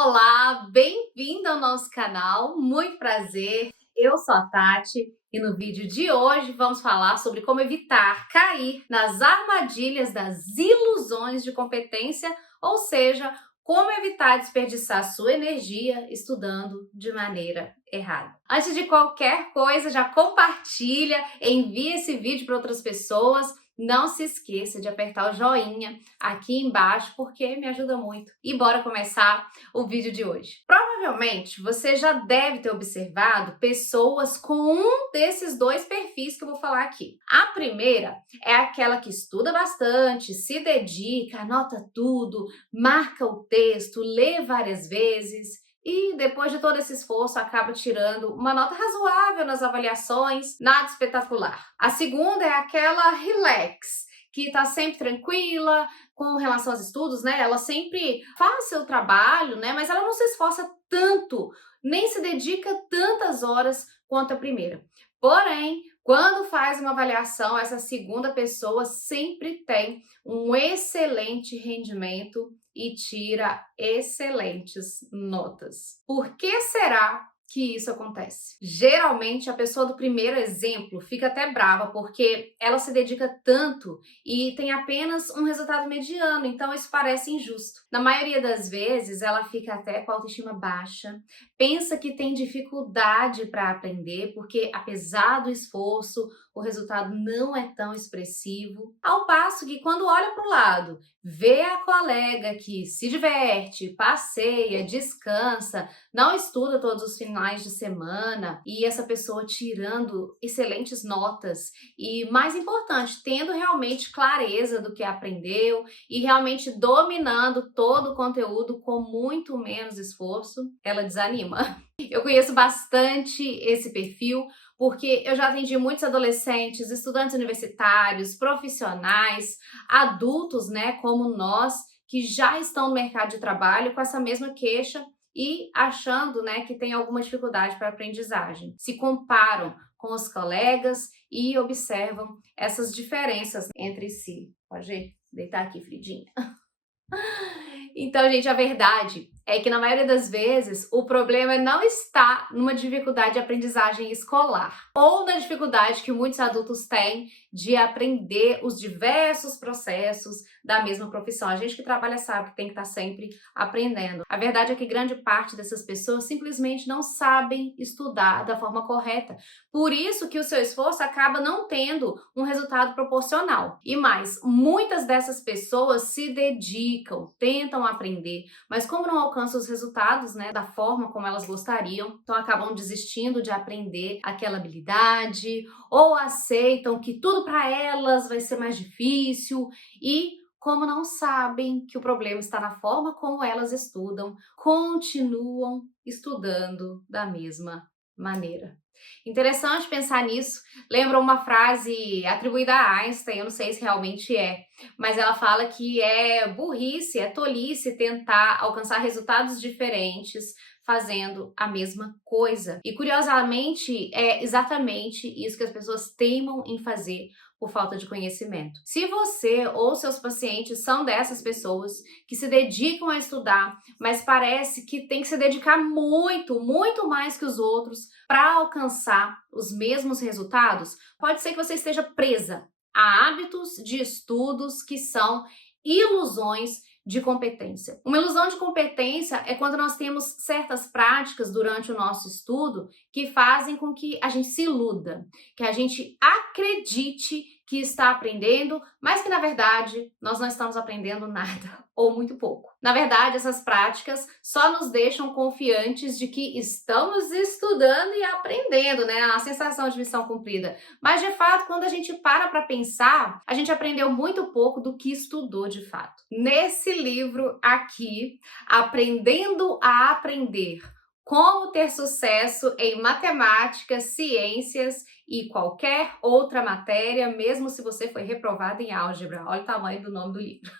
Olá, bem-vindo ao nosso canal, muito prazer. Eu sou a Tati e no vídeo de hoje vamos falar sobre como evitar cair nas armadilhas das ilusões de competência, ou seja, como evitar desperdiçar sua energia estudando de maneira errada. Antes de qualquer coisa, já compartilha, envia esse vídeo para outras pessoas. Não se esqueça de apertar o joinha aqui embaixo, porque me ajuda muito. E bora começar o vídeo de hoje. Provavelmente você já deve ter observado pessoas com um desses dois perfis que eu vou falar aqui. A primeira é aquela que estuda bastante, se dedica, anota tudo, marca o texto, lê várias vezes e depois de todo esse esforço acaba tirando uma nota razoável nas avaliações, nada espetacular. A segunda é aquela relax, que tá sempre tranquila com relação aos estudos, né? Ela sempre faz seu trabalho, né? Mas ela não se esforça tanto, nem se dedica tantas horas quanto a primeira. Porém, quando faz uma avaliação, essa segunda pessoa sempre tem um excelente rendimento e tira excelentes notas. Por que será que isso acontece? Geralmente a pessoa do primeiro exemplo fica até brava porque ela se dedica tanto e tem apenas um resultado mediano, então isso parece injusto. Na maioria das vezes ela fica até com a autoestima baixa, pensa que tem dificuldade para aprender porque apesar do esforço o resultado não é tão expressivo, ao passo que quando olha para o lado, vê a colega que se diverte, passeia, descansa, não estuda todos os finais de semana e essa pessoa tirando excelentes notas e, mais importante, tendo realmente clareza do que aprendeu e realmente dominando todo o conteúdo com muito menos esforço, ela desanima. Eu conheço bastante esse perfil porque eu já atendi muitos adolescentes, estudantes universitários, profissionais, adultos, né, como nós, que já estão no mercado de trabalho com essa mesma queixa e achando, né, que tem alguma dificuldade para a aprendizagem. Se comparam com os colegas e observam essas diferenças entre si. Pode deitar aqui, Fridinha. Então, gente, a verdade é que na maioria das vezes o problema não está numa dificuldade de aprendizagem escolar ou na dificuldade que muitos adultos têm de aprender os diversos processos da mesma profissão. A gente que trabalha sabe que tem que estar sempre aprendendo. A verdade é que grande parte dessas pessoas simplesmente não sabem estudar da forma correta. Por isso que o seu esforço acaba não tendo um resultado proporcional. E mais, muitas dessas pessoas se dedicam, tentam aprender, mas como não alcançam os resultados, né, da forma como elas gostariam, então acabam desistindo de aprender aquela habilidade ou aceitam que tudo para elas vai ser mais difícil e como não sabem que o problema está na forma como elas estudam, continuam estudando da mesma maneira. Interessante pensar nisso. Lembra uma frase atribuída a Einstein, eu não sei se realmente é, mas ela fala que é burrice, é tolice tentar alcançar resultados diferentes fazendo a mesma coisa. E curiosamente, é exatamente isso que as pessoas teimam em fazer por falta de conhecimento. Se você ou seus pacientes são dessas pessoas que se dedicam a estudar, mas parece que tem que se dedicar muito, muito mais que os outros para alcançar os mesmos resultados, pode ser que você esteja presa a hábitos de estudos que são ilusões de competência. Uma ilusão de competência é quando nós temos certas práticas durante o nosso estudo que fazem com que a gente se iluda, que a gente acredite que está aprendendo, mas que na verdade nós não estamos aprendendo nada ou muito pouco. Na verdade, essas práticas só nos deixam confiantes de que estamos estudando e aprendendo, né? A sensação de missão cumprida. Mas de fato, quando a gente para pensar, a gente aprendeu muito pouco do que estudou de fato. Nesse livro aqui, Aprendendo a Aprender: Como ter sucesso em matemática, ciências e qualquer outra matéria, mesmo se você foi reprovado em álgebra. Olha o tamanho do nome do livro.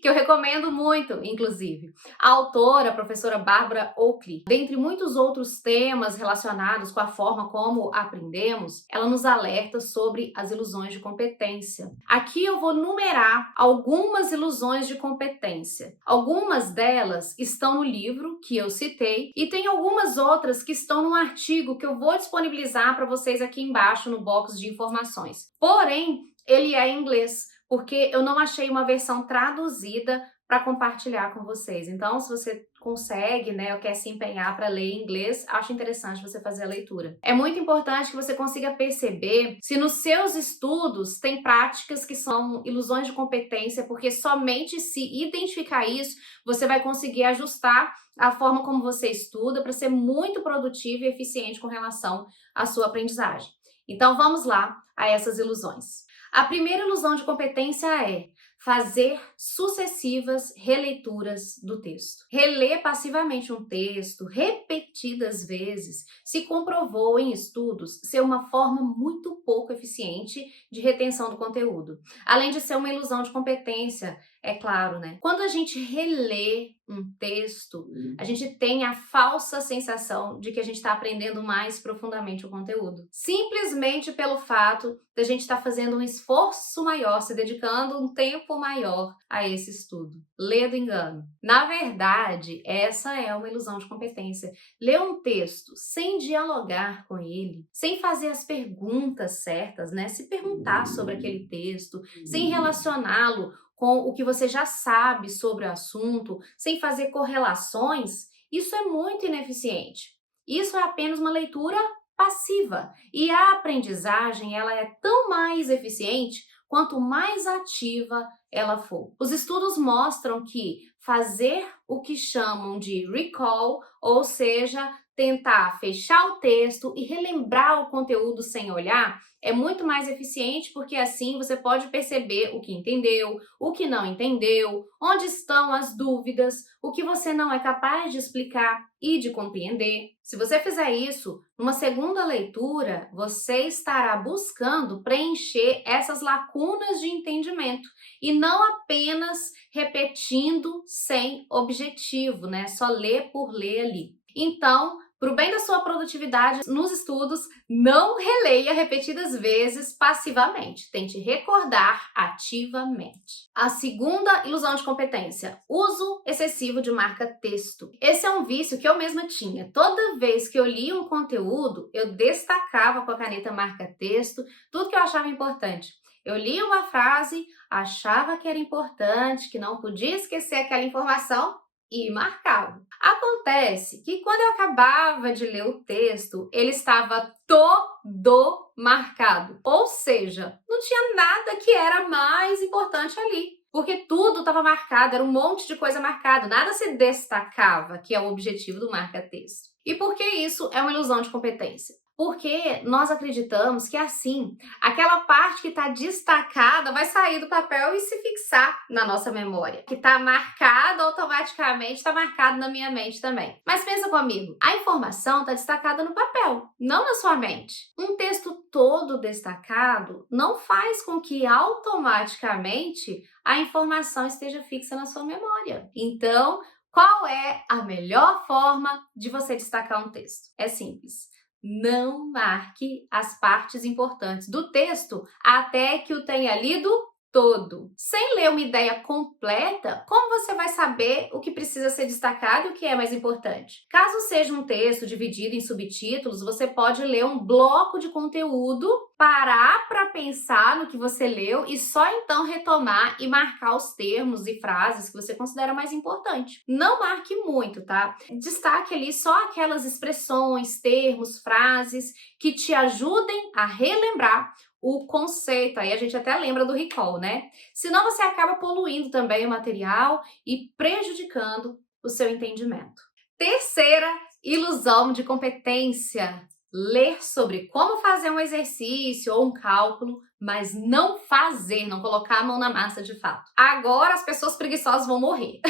Que eu recomendo muito, inclusive. A autora, a professora Barbara Oakley, dentre muitos outros temas relacionados com a forma como aprendemos, ela nos alerta sobre as ilusões de competência. Aqui eu vou numerar algumas ilusões de competência. Algumas delas estão no livro que eu citei e tem algumas outras que estão num artigo que eu vou disponibilizar para vocês aqui embaixo no box de informações. Porém, ele é em inglês, porque eu não achei uma versão traduzida para compartilhar com vocês. Então, se você consegue, né, ou quer se empenhar para ler em inglês, acho interessante você fazer a leitura. É muito importante que você consiga perceber se nos seus estudos tem práticas que são ilusões de competência, porque somente se identificar isso, você vai conseguir ajustar a forma como você estuda para ser muito produtivo e eficiente com relação à sua aprendizagem. Então, vamos lá a essas ilusões. A primeira ilusão de competência é fazer sucessivas releituras do texto. Reler passivamente um texto repetidas vezes se comprovou em estudos ser uma forma muito pouco eficiente de retenção do conteúdo. Além de ser uma ilusão de competência, é claro, né? Quando a gente relê um texto, a gente tem a falsa sensação de que a gente está aprendendo mais profundamente o conteúdo. Simplesmente pelo fato de a gente estar fazendo um esforço maior, se dedicando um tempo maior a esse estudo. Lê do engano. Na verdade, essa é uma ilusão de competência. Ler um texto sem dialogar com ele, sem fazer as perguntas certas, né? Se perguntar sobre aquele texto, sem relacioná-lo com o que você já sabe sobre o assunto, sem fazer correlações, isso é muito ineficiente. Isso é apenas uma leitura passiva. E a aprendizagem, ela é tão mais eficiente quanto mais ativa ela for. Os estudos mostram que fazer o que chamam de recall, ou seja, tentar fechar o texto e relembrar o conteúdo sem olhar, é muito mais eficiente porque assim você pode perceber o que entendeu, o que não entendeu, onde estão as dúvidas, o que você não é capaz de explicar e de compreender. Se você fizer isso, numa segunda leitura, você estará buscando preencher essas lacunas de entendimento e não apenas repetindo sem objetivo, né? Só ler por ler ali. Então, para o bem da sua produtividade nos estudos, não releia repetidas vezes passivamente. Tente recordar ativamente. A segunda ilusão de competência: uso excessivo de marca-texto. Esse é um vício que eu mesma tinha. Toda vez que eu lia um conteúdo, eu destacava com a caneta marca-texto tudo que eu achava importante. Eu lia uma frase, achava que era importante, que não podia esquecer aquela informação, e marcava. Acontece que quando eu acabava de ler o texto, ele estava todo marcado. Ou seja, não tinha nada que era mais importante ali. Porque tudo estava marcado, era um monte de coisa marcada, nada se destacava, que é o objetivo do marca-texto. E por que isso é uma ilusão de competência? Porque nós acreditamos que assim, aquela parte que está destacada vai sair do papel e se fixar na nossa memória. Que está marcado automaticamente, está marcado na minha mente também. Mas pensa comigo, a informação está destacada no papel, não na sua mente. Um texto todo destacado não faz com que automaticamente a informação esteja fixa na sua memória. Então, qual é a melhor forma de você destacar um texto? É simples. Não marque as partes importantes do texto até que o tenha lido todo. Sem ler uma ideia completa, como você vai saber o que precisa ser destacado e o que é mais importante? Caso seja um texto dividido em subtítulos, você pode ler um bloco de conteúdo, parar para pensar no que você leu e só então retomar e marcar os termos e frases que você considera mais importante. Não marque muito, tá? Destaque ali só aquelas expressões, termos, frases que te ajudem a relembrar o conceito. Aí a gente até lembra do recall, né? Senão você acaba poluindo também o material e prejudicando o seu entendimento. Terceira ilusão de competência: ler sobre como fazer um exercício ou um cálculo, mas não fazer, não colocar a mão na massa de fato. Agora as pessoas preguiçosas vão morrer.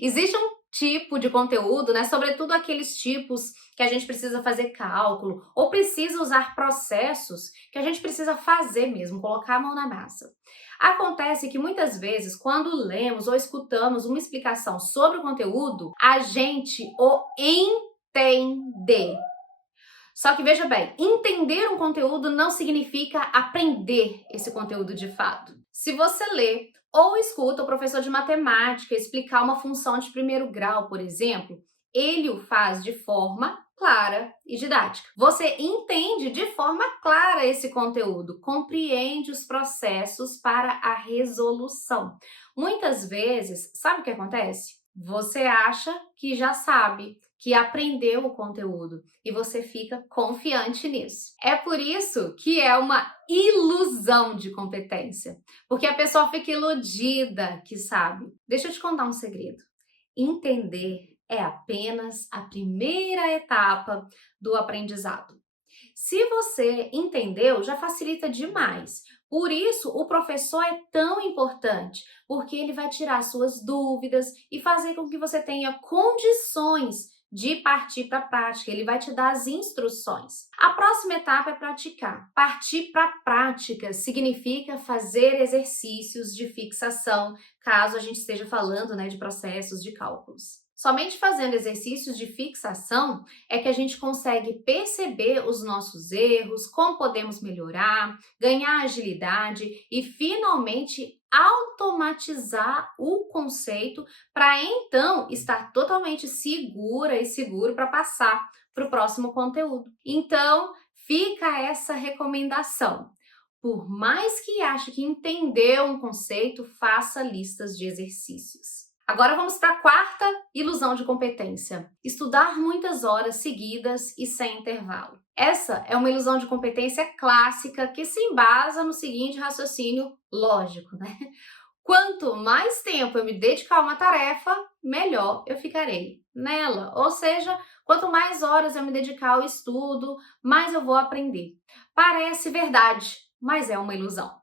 Existe um tipo de conteúdo, né? Sobretudo aqueles tipos que a gente precisa fazer cálculo ou precisa usar processos que a gente precisa fazer mesmo, colocar a mão na massa. Acontece que muitas vezes, quando lemos ou escutamos uma explicação sobre o conteúdo, a gente o entende. Só que veja bem, entender um conteúdo não significa aprender esse conteúdo de fato. Se você lê ou escuta o professor de matemática explicar uma função de primeiro grau, por exemplo, ele o faz de forma clara e didática. Você entende de forma clara esse conteúdo, compreende os processos para a resolução. Muitas vezes, sabe o que acontece? Você acha que já sabe, que aprendeu o conteúdo e você fica confiante nisso. É por isso que é uma ilusão de competência, porque a pessoa fica iludida que sabe. Deixa eu te contar um segredo. Entender é apenas a primeira etapa do aprendizado. Se você entendeu, já facilita demais. Por isso, o professor é tão importante, porque ele vai tirar suas dúvidas e fazer com que você tenha condições de partir para a prática. Ele vai te dar as instruções. A próxima etapa é praticar. Partir para a prática significa fazer exercícios de fixação, caso a gente esteja falando, né, de processos de cálculos. Somente fazendo exercícios de fixação é que a gente consegue perceber os nossos erros, como podemos melhorar, ganhar agilidade e finalmente automatizar o conceito para então estar totalmente segura e seguro para passar para o próximo conteúdo. Então, fica essa recomendação. Por mais que ache que entendeu um conceito, faça listas de exercícios. Agora vamos para a quarta ilusão de competência. Estudar muitas horas seguidas e sem intervalo. Essa é uma ilusão de competência clássica que se embasa no seguinte raciocínio lógico, né? Quanto mais tempo eu me dedicar a uma tarefa, melhor eu ficarei nela. Ou seja, quanto mais horas eu me dedicar ao estudo, mais eu vou aprender. Parece verdade, mas é uma ilusão.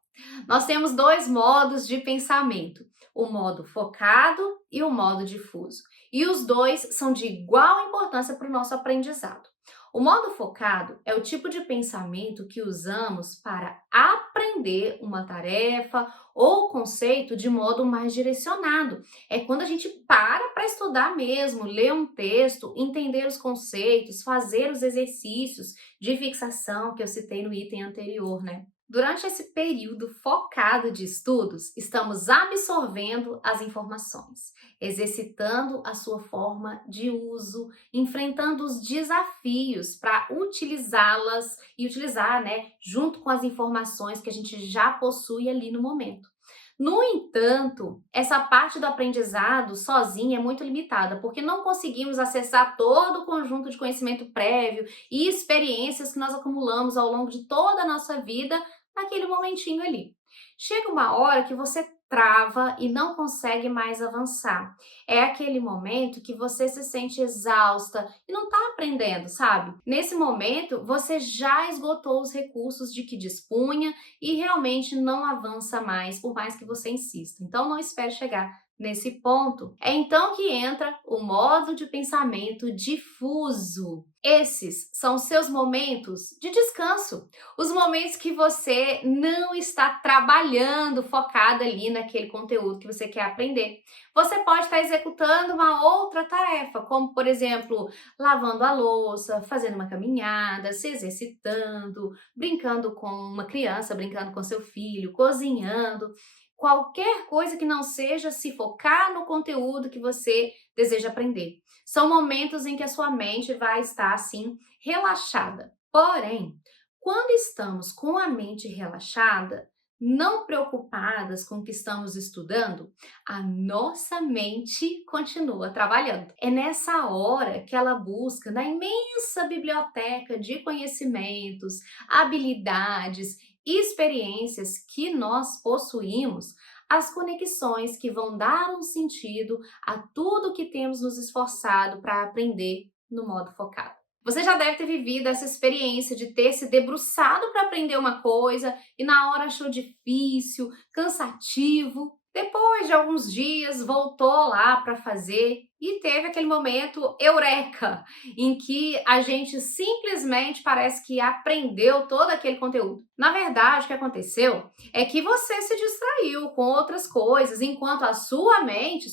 Nós temos dois modos de pensamento, o modo focado e o modo difuso. E os dois são de igual importância para o nosso aprendizado. O modo focado é o tipo de pensamento que usamos para aprender uma tarefa ou conceito de modo mais direcionado. É quando a gente para estudar mesmo, ler um texto, entender os conceitos, fazer os exercícios de fixação que eu citei no item anterior, né? Durante esse período focado de estudos, estamos absorvendo as informações, exercitando a sua forma de uso, enfrentando os desafios para utilizá-las e utilizar, né, junto com as informações que a gente já possui ali no momento. No entanto, essa parte do aprendizado sozinha é muito limitada, porque não conseguimos acessar todo o conjunto de conhecimento prévio e experiências que nós acumulamos ao longo de toda a nossa vida naquele momentinho ali. Chega uma hora que você trava e não consegue mais avançar. É aquele momento que você se sente exausta e não está aprendendo, sabe? Nesse momento, você já esgotou os recursos de que dispunha e realmente não avança mais, por mais que você insista. Então, não espere chegar nesse ponto. É então que entra o modo de pensamento difuso. Esses são seus momentos de descanso, os momentos que você não está trabalhando focado ali naquele conteúdo que você quer aprender. Você pode estar executando uma outra tarefa, como por exemplo, lavando a louça, fazendo uma caminhada, se exercitando, brincando com uma criança, brincando com seu filho, cozinhando. Qualquer coisa que não seja se focar no conteúdo que você deseja aprender. São momentos em que a sua mente vai estar assim relaxada. Porém, quando estamos com a mente relaxada, não preocupadas com o que estamos estudando, a nossa mente continua trabalhando. É nessa hora que ela busca na imensa biblioteca de conhecimentos, habilidades, experiências que nós possuímos, as conexões que vão dar um sentido a tudo que temos nos esforçado para aprender no modo focado. Você já deve ter vivido essa experiência de ter se debruçado para aprender uma coisa e na hora achou difícil, cansativo. Depois de alguns dias voltou lá para fazer e teve aquele momento eureka, em que a gente simplesmente parece que aprendeu todo aquele conteúdo. Na verdade, o que aconteceu é que você se distraiu com outras coisas, enquanto a sua mente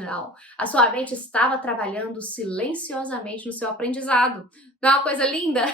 não, a sua mente estava trabalhando silenciosamente no seu aprendizado. Não é uma coisa linda?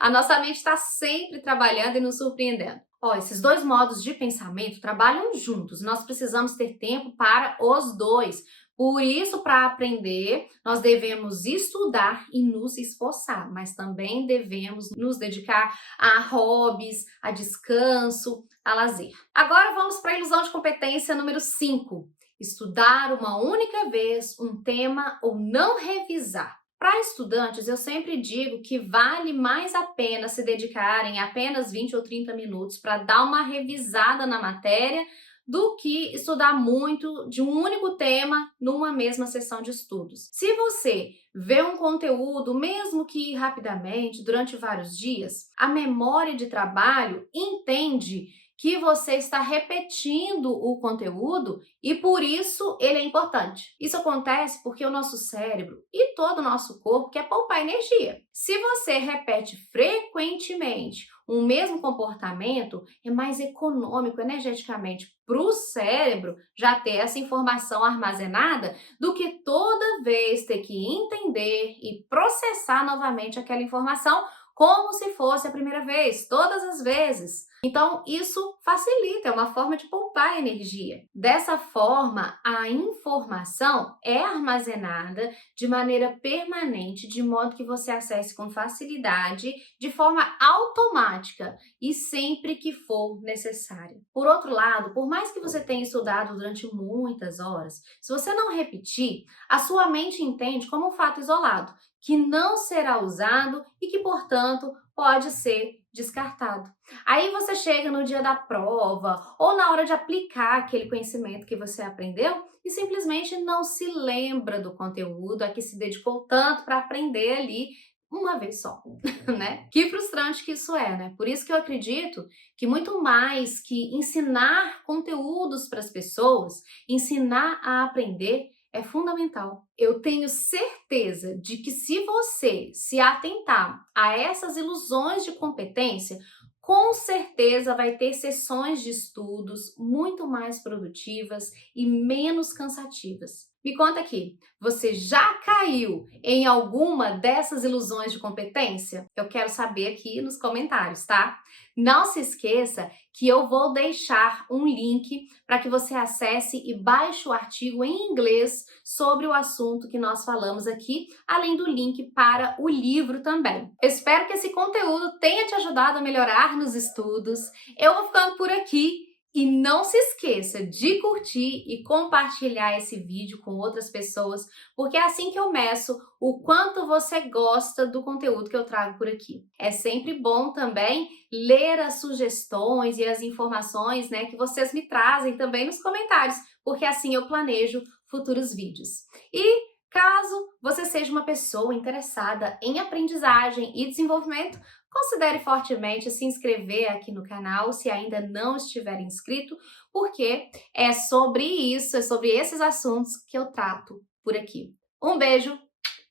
A nossa mente está sempre trabalhando e nos surpreendendo. Ó, esses dois modos de pensamento trabalham juntos. Nós precisamos ter tempo para os dois. Por isso, para aprender, nós devemos estudar e nos esforçar, mas também devemos nos dedicar a hobbies, a descanso, a lazer. Agora vamos para a ilusão de competência número 5. Estudar uma única vez um tema ou não revisar. Para estudantes, eu sempre digo que vale mais a pena se dedicarem apenas 20 ou 30 minutos para dar uma revisada na matéria do que estudar muito de um único tema numa mesma sessão de estudos. Se você vê um conteúdo, mesmo que rapidamente, durante vários dias, a memória de trabalho entende que você está repetindo o conteúdo e por isso ele é importante. Isso acontece porque o nosso cérebro e todo o nosso corpo quer poupar energia. Se você repete frequentemente um mesmo comportamento, é mais econômico energeticamente para o cérebro já ter essa informação armazenada do que toda vez ter que entender e processar novamente aquela informação como se fosse a primeira vez, todas as vezes. Então, isso facilita, é uma forma de poupar energia. Dessa forma, a informação é armazenada de maneira permanente, de modo que você acesse com facilidade, de forma automática e sempre que for necessário. Por outro lado, por mais que você tenha estudado durante muitas horas, se você não repetir, a sua mente entende como um fato isolado, que não será usado e que, portanto, pode ser descartado. Aí você chega no dia da prova ou na hora de aplicar aquele conhecimento que você aprendeu e simplesmente não se lembra do conteúdo a que se dedicou tanto para aprender ali uma vez só, né? Que frustrante que isso é, né? Por isso que eu acredito que muito mais que ensinar conteúdos para as pessoas, ensinar a aprender é fundamental. Eu tenho certeza de que se você se atentar a essas ilusões de competência, com certeza vai ter sessões de estudos muito mais produtivas e menos cansativas. Me conta aqui, você já caiu em alguma dessas ilusões de competência? Eu quero saber aqui nos comentários, tá? Não se esqueça que eu vou deixar um link para que você acesse e baixe o artigo em inglês sobre o assunto que nós falamos aqui, além do link para o livro também. Eu espero que esse conteúdo tenha te ajudado a melhorar nos estudos. Eu vou ficando por aqui. E não se esqueça de curtir e compartilhar esse vídeo com outras pessoas, porque é assim que eu meço o quanto você gosta do conteúdo que eu trago por aqui. É sempre bom também ler as sugestões e as informações, né, que vocês me trazem também nos comentários, porque assim eu planejo futuros vídeos. E caso você seja uma pessoa interessada em aprendizagem e desenvolvimento, considere fortemente se inscrever aqui no canal se ainda não estiver inscrito, porque é sobre isso, é sobre esses assuntos que eu trato por aqui. Um beijo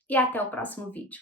e até o próximo vídeo.